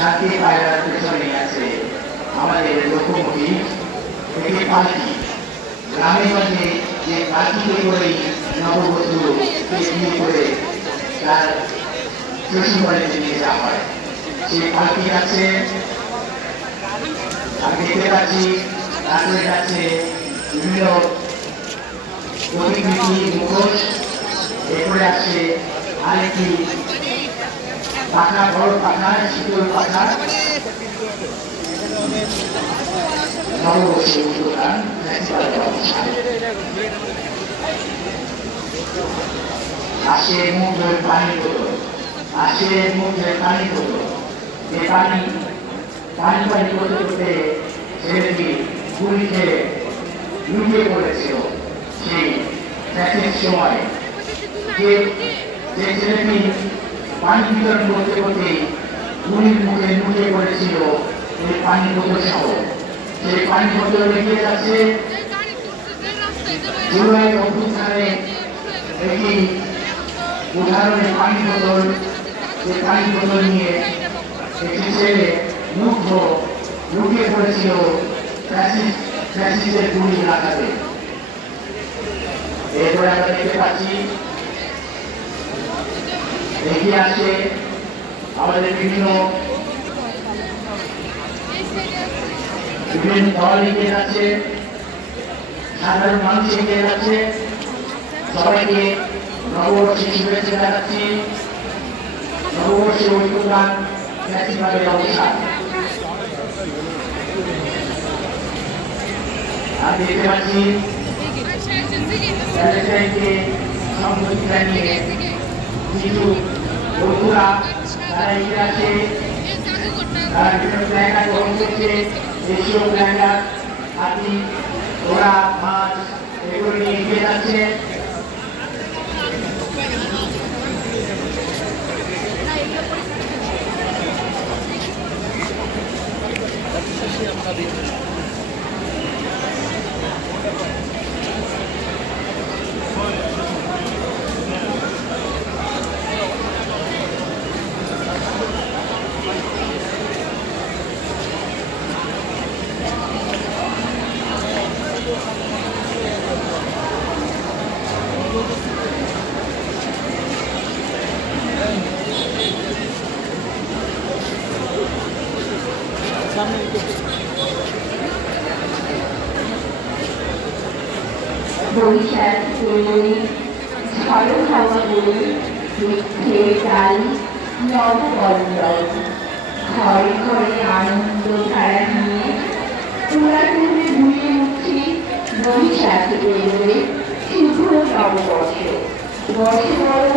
শান্তি পায়রার পেছনে আছে আমাদের লোকমুখী একটি পালকি। গ্রামে গঞ্জে যে পালকিতে করেই নববধূকে বিয়ে করে তার শ্বশুর বাড়িতে নিয়ে যাওয়া হয়। সেই পালকি আছে, আমি দেখতে পাচ্ছি তারপরে যাচ্ছে বিভিন্ন প্রতিকৃতি মুখোশ। এরপরে আসছে আরেকটি পাখা, বড় পাখা, শীতল পাখা, নববর্ষের উদ্যোগান আসে মুখের পানি বোতল, আসে মুখের পানি বোতল। যে পানি পানি পানি করতে করতে ছেলেটি গুলি খেয়ে লুকিয়ে পড়েছিল। সেই ট্যাক্সির সময় যে ছেলেটি পানি বিতরণ করতে করতে গুলির মুখে লুকিয়ে পড়েছিল এই পানি বোতল সহ, সেই পানি বোতল এগিয়ে যাচ্ছে। জুলাই অভ্যুত্থানে একটি উদাহরণের পানি বোতল, যে পানি বোতল নিয়ে একটি ছেলে মুগ্ধ লুকিয়ে পড়েছিল ফ্যাসিস্টের গুলি লাগাতে। এরপরে আমরা দেখতে পাচ্ছি এগিয়ে আসে আমাদের বিভিন্ন দল এগিয়ে যাচ্ছে, সাধারণ মানুষ এগিয়ে যাচ্ছে। সবাইকে নববর্ষের শুভেচ্ছা জানাচ্ছি। নববর্ষের ঐক্যদান ফ্যাসিবাদের অবসান। আমি দেখতে পাচ্ছি সম্মতি জানিয়ে কিছু বন্ধুরা তারা এগিয়ে আছে, তারা বিভিন্ন প্ল্যাকার্ড গ্রহণ করছে। দেশীয় প্ল্যাকার্ড, হাতি, ঘোড়া, মাছ এগুলো নিয়ে এগিয়ে যাচ্ছে। বরিশাল তৈরি ঝড়ো হাওয়া বই মিথ্যে ডাল নববল্লভ ঘরে ঘরে আনন্দ ধারা নিয়ে তোরা তুমি ভুলে উঠছি বরিশাল তৈরি শুভ নববর্ষ। বর্ষে বড়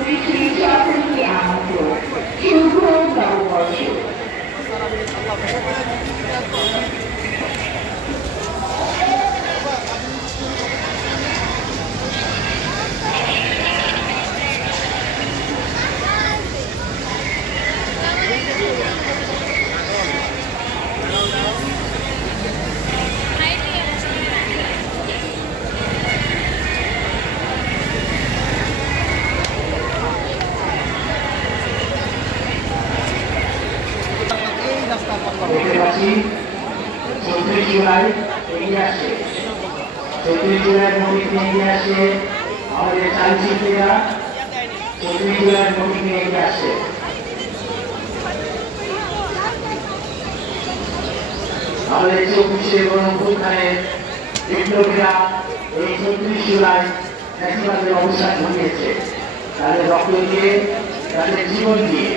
পৃথিবী সকলকে আমন্ত্রণ, শুভ নববর্ষ। দেখতে পাচ্ছি 34 জুলাই এগিয়ে আসে, 34 জুলাই মমিকে এগিয়ে আসে আমাদের চালচিত্রীরা। 34 জুলাই মমিকে এগিয়ে আসে। আমাদের 24শে গণঅভ্যুত্থানের বিপ্লবীরা এই 34 জুলাই ফ্যাসিবাদের অবসান ঘটিয়েছে, তাদের রক্ত দিয়ে, তাদের জীবন দিয়ে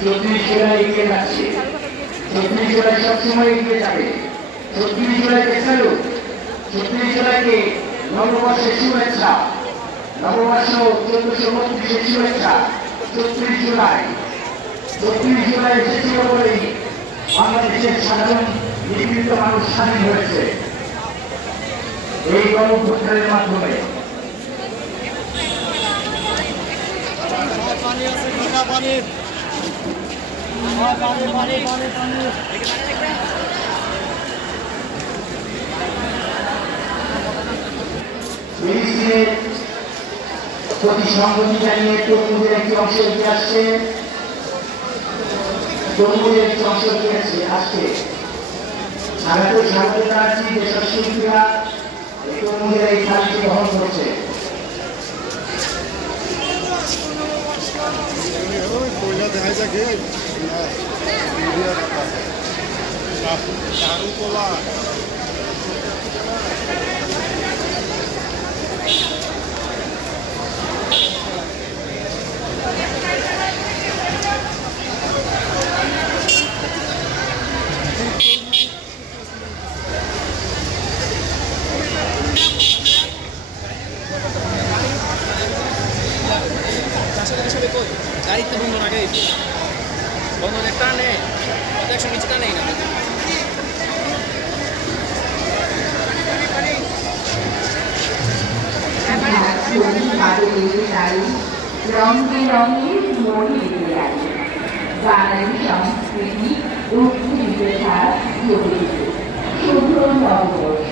34 জুলাই এগিয়ে যাচ্ছে। 34 জুলাই সবসময় এগিয়ে যাবে। 34 জুলাইকে স্যালুট, 34 জুলাইকে নববর্ষের শুভেচ্ছা, নববর্ষ 1432-এর শুভেচ্ছা। 34 জুলাই, 34 জুলাই এসেছিল বলেই বাংলাদেশের সাধারণ নিপীড়িত মানুষ স্বাধীন হয়েছে এই গণঅভ্যুত্থানের মাধ্যমে। ফিলিস্তিনের প্রতি সংহতি জানিয়ে তরুণদের একটি অংশ এগিয়ে আসছে। তরুণের সংসদ দিয়েছে আজকে স্বাগত জানাচ্ছি যেসব শিল্পীরা তরুণের এই থালিটি গ্রহণ করছে। পয়লা দেখা যায় কি চারু কলা গাড়িতে বন্ধ না গাড়ি বন্ধ টানে একশো কিছু টানেই না রং বেরঙের মনে বিরিয়ানি বাঙালি সংস্কৃতি ঐক্য বিকাশ জড়িত শুভ নববর্ষ